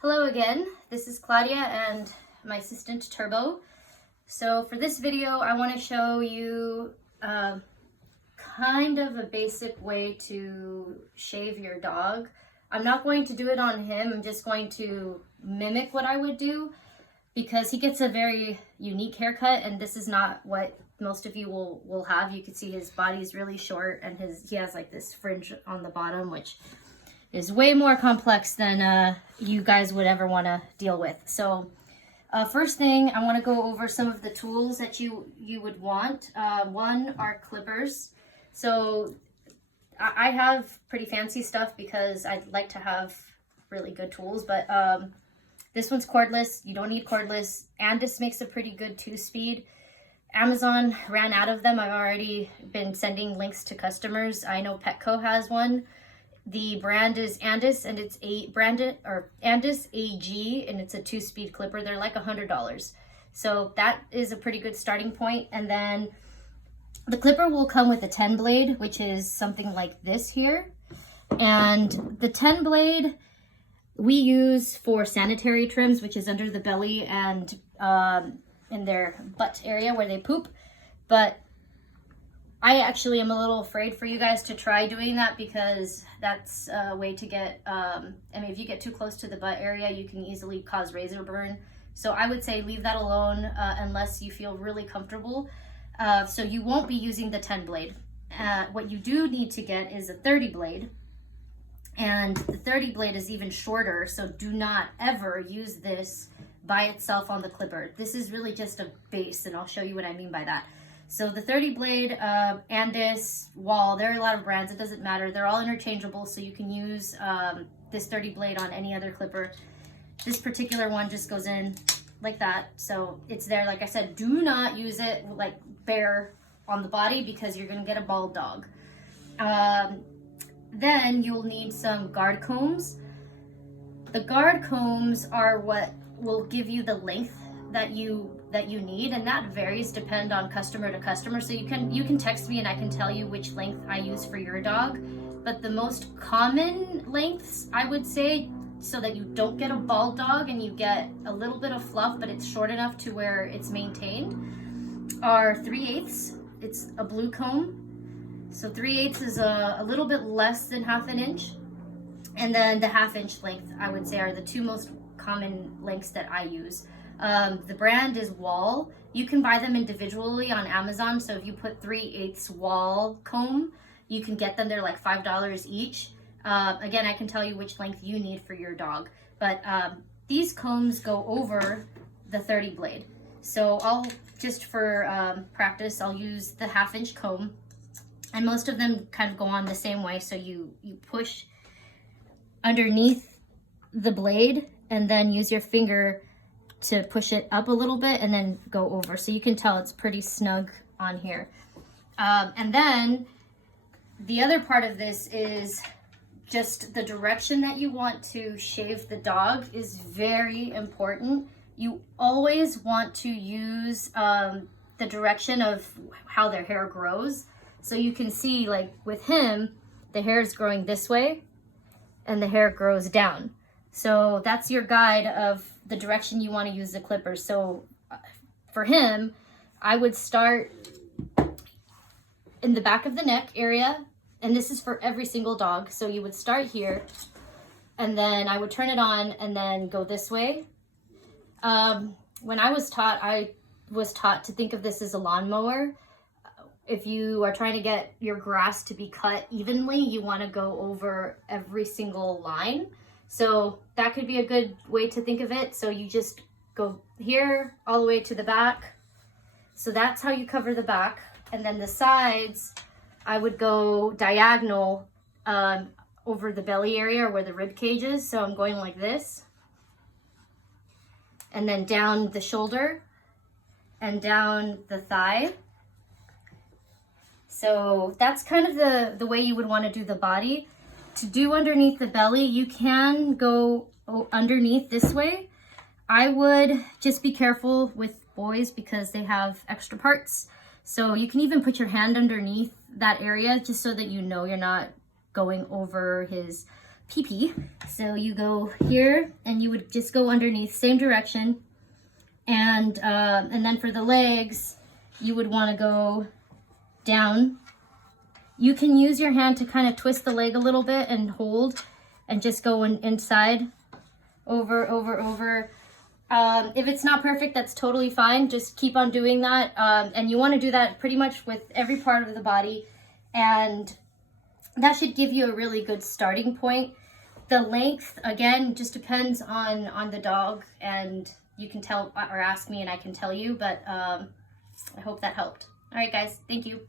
Hello again, this is Claudia and my assistant Turbo. So for this video, I want to show you kind of a basic way to shave your dog. I'm not going to do it on him, I'm just going to mimic what I would do because he gets a very unique haircut and this is not what most of you will have. You can see his body's really short and he has like this fringe on the bottom, which is way more complex than you guys would ever want to deal with. So first thing, I want to go over some of the tools that you would want. One are clippers. So I have pretty fancy stuff because I'd like to have really good tools, but this one's cordless. You don't need cordless. Andis makes a pretty good 2-speed. Amazon ran out of them. I've already been sending links to customers. I know Petco has one. The brand is Andis and it's Andis AG and it's a 2-speed clipper. They're like $100. So that is a pretty good starting point. And then the clipper will come with a 10 blade, which is something like this here. And the 10 blade we use for sanitary trims, which is under the belly and in their butt area where they poop. But I actually am a little afraid for you guys to try doing that because that's a way to get, I mean, if you get too close to the butt area, you can easily cause razor burn. So I would say leave that alone unless you feel really comfortable. So you won't be using the 10 blade. What you do need to get is a 30 blade. And the 30 blade is even shorter, so do not ever use this by itself on the clipper. This is really just a base, and I'll show you what I mean by that. So the 30 blade, Andis, Wahl, there are a lot of brands, it doesn't matter. They're all interchangeable, so you can use this 30 blade on any other clipper. This particular one just goes in like that. So it's there, like I said, do not use it like bare on the body because you're gonna get a bald dog. Then you'll need some guard combs. The guard combs are what will give you the length that you need, and that varies depend on customer to customer. So you can text me and I can tell you which length I use for your dog. But the most common lengths, I would say, so that you don't get a bald dog and you get a little bit of fluff, but it's short enough to where it's maintained, are 3/8. It's a blue comb. So 3/8 is a little bit less than 1/2 inch. And then the 1/2 inch length, I would say, are the two most common lengths that I use. The brand is Wahl. You can buy them individually on Amazon. So if you put 3/8 Wahl comb, you can get them. They're like $5 each. Again, I can tell you which length you need for your dog. But these combs go over the 30 blade. So I'll just for practice, I'll use the 1/2 inch comb. And most of them kind of go on the same way. So you push underneath the blade and then use your finger to push it up a little bit and then go over. So you can tell it's pretty snug on here. And then the other part of this is just the direction that you want to shave the dog is very important. You always want to use the direction of how their hair grows. So you can see, like with him, the hair is growing this way and the hair grows down. So that's your guide of the direction you want to use the clippers. So for him, I would start in the back of the neck area, and this is for every single dog. So you would start here, and then I would turn it on and then go this way. When I was taught to think of this as a lawnmower. If you are trying to get your grass to be cut evenly, you want to go over every single line. So that could be a good way to think of it. So you just go here all the way to the back. So that's how you cover the back. And then the sides, I would go diagonal over the belly area where the rib cage is. So I'm going like this. And then down the shoulder and down the thigh. So that's kind of the way you would want to do the body. To do underneath the belly, you can go underneath this way. I would just be careful with boys because they have extra parts. So you can even put your hand underneath that area just so that you know you're not going over his pee-pee. So you go here and you would just go underneath, same direction. And then for the legs, you would want to go down. You can use your hand to kind of twist the leg a little bit and hold and just go inside, over. If it's not perfect, that's totally fine. Just keep on doing that. And you want to do that pretty much with every part of the body. And that should give you a really good starting point. The length, again, just depends on the dog, and you can tell or ask me and I can tell you, but I hope that helped. All right, guys, thank you.